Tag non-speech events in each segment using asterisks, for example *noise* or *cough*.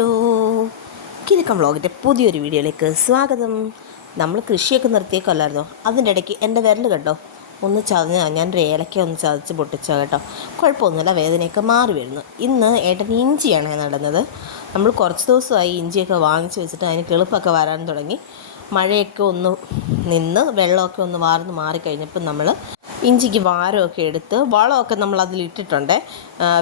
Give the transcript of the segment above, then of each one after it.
Hello. കിഴക്കം വ്ളോഗിന്റെ പുതിയൊരു വീഡിയോയിലേക്ക് സ്വാഗതം. നമ്മൾ കൃഷിയൊക്കെ നിർത്തിയേക്കല്ലായിരുന്നോ അതിന്റെ ഇടയ്ക്ക് എന്റെ വിരൽ കേട്ടോ ഒന്ന് ചതഞ്ഞ ഞാൻ ഏലക്ക ഒന്ന് ചതച്ച് പൊട്ടിച്ചോ കേട്ടോ. കുഴപ്പമൊന്നുമില്ല വേദനയൊക്കെ മാറി വരുന്നു. ഇന്ന് ഏട്ടൻ ഇഞ്ചിയാണ് നടുന്നത്. നമ്മൾ കുറച്ച് ദിവസമായി ഇഞ്ചിയൊക്കെ വാങ്ങിച്ച് വെച്ചിട്ട് അതിന് കിളിപ്പൊക്കെ വരാൻ തുടങ്ങി. മഴയൊക്കെ ഒന്ന് നിന്ന് വെള്ളമൊക്കെ ഒന്ന് വാർന്ന് മാറിക്കഴിഞ്ഞപ്പോൾ നമ്മൾ ഇഞ്ചിക്ക് വാരമൊക്കെ എടുത്ത് വളമൊക്കെ നമ്മൾ അതിലിട്ടിട്ടുണ്ട്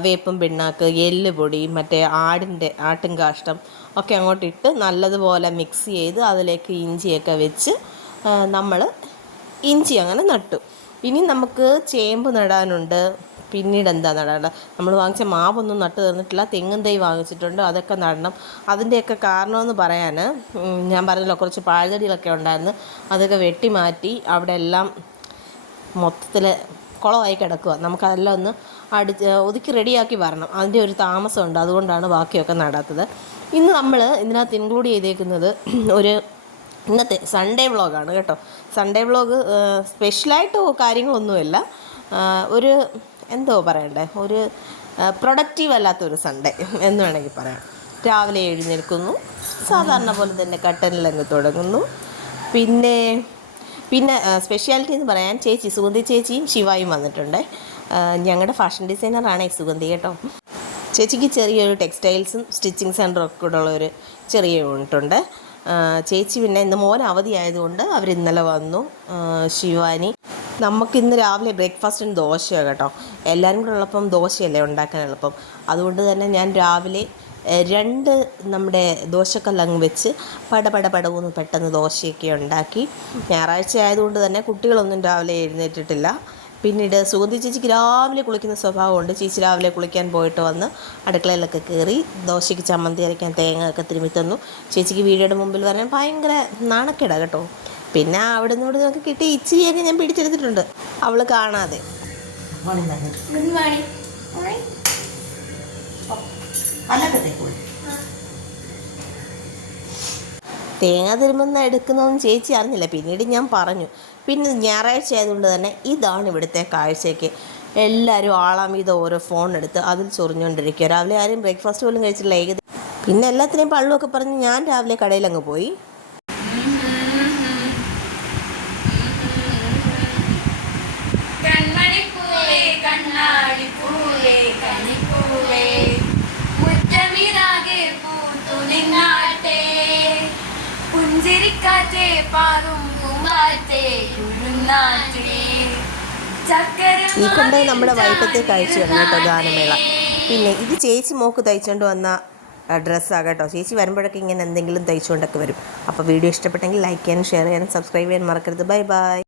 വേപ്പും പിണ്ണാക്ക് എല്ല് പൊടി മറ്റേ ആടിന്റെ ആട്ടും കാഷ്ടം ഒക്കെ അങ്ങോട്ടിട്ട് നല്ലതുപോലെ മിക്സ് ചെയ്ത് അതിലേക്ക് ഇഞ്ചിയൊക്കെ വെച്ച് നമ്മൾ ഇഞ്ചി അങ്ങനെ നട്ടു. ഇനി നമുക്ക് ചേമ്പ് നടാനുണ്ട്. പിന്നീട് എന്താ നടേണ്ടത് നമ്മൾ വാങ്ങിച്ച മാവൊന്നും നട്ട് തന്നിട്ടില്ല. തെങ്ങും തൈ വാങ്ങിച്ചിട്ടുണ്ട്. അതൊക്കെ നടണം. അതിന്റെയൊക്കെ കാരണമെന്ന് പറയാൻ ഞാൻ പറഞ്ഞല്ലോ കുറച്ച് പാഴ്ചെടികളൊക്കെ ഉണ്ടായിരുന്നു. അതൊക്കെ വെട്ടി മാറ്റി അവിടെ എല്ലാം മൊത്തത്തിൽ കുളമായി കിടക്കുക നമുക്കതെല്ലാം ഒന്ന് അടിച്ച് ഒതുക്കി റെഡിയാക്കി വരണം. അതിന്റെ ഒരു താമസമുണ്ട്. അതുകൊണ്ടാണ് ബാക്കിയൊക്കെ നടാത്തത്. ഇന്ന് നമ്മൾ ഇതിനകത്ത് ഇൻക്ലൂഡ് ചെയ്തേക്കുന്നത് *clears throat* ഒരു ഇന്നത്തെ സൺഡേ വ്ളോഗാണ് കേട്ടോ. സൺഡേ വ്ളോഗ് സ്പെഷ്യലായിട്ട് കാര്യങ്ങളൊന്നുമില്ല. ഒരു എന്തോ പറയണ്ടേ? ഒരു പ്രൊഡക്റ്റീവ് അല്ലാത്തൊരു സൺഡേ എന്ന് വേണമെങ്കിൽ പറയാം. രാവിലെ എഴുന്നേൽക്കുന്നു. സാധാരണ പോലെ തന്നെ കട്ടനിലങ്ങ് തുടങ്ങുന്നു. പിന്നെ പിന്നെ സ്പെഷ്യാലിറ്റി എന്ന് പറയാൻ ചേച്ചി സുഗന്ധി ചേച്ചിയും ശിവായും വന്നിട്ടുണ്ട്. ഞങ്ങളുടെ ഫാഷൻ ഡിസൈനറാണ് ഈ സുഗന്ധി കേട്ടോ. ചേച്ചിക്ക് ചെറിയൊരു ടെക്സ്റ്റൈൽസും സ്റ്റിച്ചിങ് സെന്ററും ഒക്കെ കൂടെ ഉള്ള ഒരു ചെറിയ യൂണിറ്റുണ്ട് ചേച്ചി പിന്നെ ഇന്ന് മോൻ അവധി ആയതുകൊണ്ട് അവർ ഇന്നലെ വന്നു. ശിവാനി നമുക്ക് ഇന്ന് രാവിലെ ബ്രേക്ക്ഫാസ്റ്റിന് ദോശയാണ് കേട്ടോ. എല്ലാവരും കൂടെ ഉള്ളപ്പം ദോശയല്ലേ ഉണ്ടാക്കാൻ എളുപ്പം. അതുകൊണ്ട് തന്നെ ഞാൻ രാവിലെ രണ്ട് നമ്മുടെ ദോശക്കല്ലങ്ങ് വെച്ച് പട പട പടവെന്ന് പെട്ടെന്ന് ദോശയൊക്കെ ഉണ്ടാക്കി. ഞായറാഴ്ച ആയതുകൊണ്ട് തന്നെ കുട്ടികളൊന്നും രാവിലെ എഴുന്നേറ്റിട്ടില്ല. പിന്നീട് സുഗന്ധി ചേച്ചിക്ക് രാവിലെ കുളിക്കുന്ന സ്വഭാവമുണ്ട്. ചേച്ചി രാവിലെ കുളിക്കാൻ പോയിട്ട് വന്ന് അടുക്കളയിലൊക്കെ കയറി ദോശയ്ക്ക് ചമ്മന്തി അരയ്ക്കാൻ തേങ്ങ ഒക്കെ തിരുമ്മി തന്നു. ചേച്ചിക്ക് വീടിയുടെ മുമ്പിൽ വരാൻ ഭയങ്കര നാണക്കേടാ കേട്ടോ. പിന്നെ അവിടെ നിന്ന് ഇവിടെ നിന്നൊക്കെ കിട്ടി ഇച്ചിരിയൊക്കെ ഞാൻ പിടിച്ചെടുത്തിട്ടുണ്ട്. അവൾ കാണാതെ. ഗുഡ് മോർണിംഗ് തേങ്ങ തിരുമ്പുന്ന എടുക്കുന്നതെന്ന് ചേച്ചി അറിഞ്ഞില്ല. പിന്നീട് ഞാൻ പറഞ്ഞു. പിന്നെ ഞായറാഴ്ച ആയതുകൊണ്ട് തന്നെ ഇതാണ് ഇവിടുത്തെ കാഴ്ചയ്ക്ക്. എല്ലാവരും ആളാം ഇത് ഓരോ ഫോൺ എടുത്ത് അതിൽ ചൊറിഞ്ഞുകൊണ്ടിരിക്കുക. രാവിലെ ആരും ബ്രേക്ക്ഫാസ്റ്റ് പോലും കഴിച്ചിട്ടില്ല. ഏകദേശം പിന്നെ എല്ലാത്തിനെയും പള്ളുമൊക്കെ പറഞ്ഞ് ഞാൻ രാവിലെ കടയിൽ അങ്ങ് പോയി. ഈ കണ്ടത് നമ്മുടെ വൈകിട്ടത്തെ കാഴ്ചയാണ് കേട്ടോ ഗാനമേള. പിന്നെ ഇത് ചേച്ചി മോക്ക് തയ്ച്ചുകൊണ്ട് വന്ന ഡ്രസ്സാണ് കേട്ടോ. ചേച്ചി വരുമ്പോഴൊക്കെ ഇങ്ങനെ എന്തെങ്കിലും തയ്ച്ചുകൊണ്ടൊക്കെ വരും. അപ്പോൾ വീഡിയോ ഇഷ്ടപ്പെട്ടെങ്കിൽ ലൈക്ക് ചെയ്യാനും ഷെയർ ചെയ്യാനും സബ്സ്ക്രൈബ് ചെയ്യാനും മറക്കരുത്. Bye bye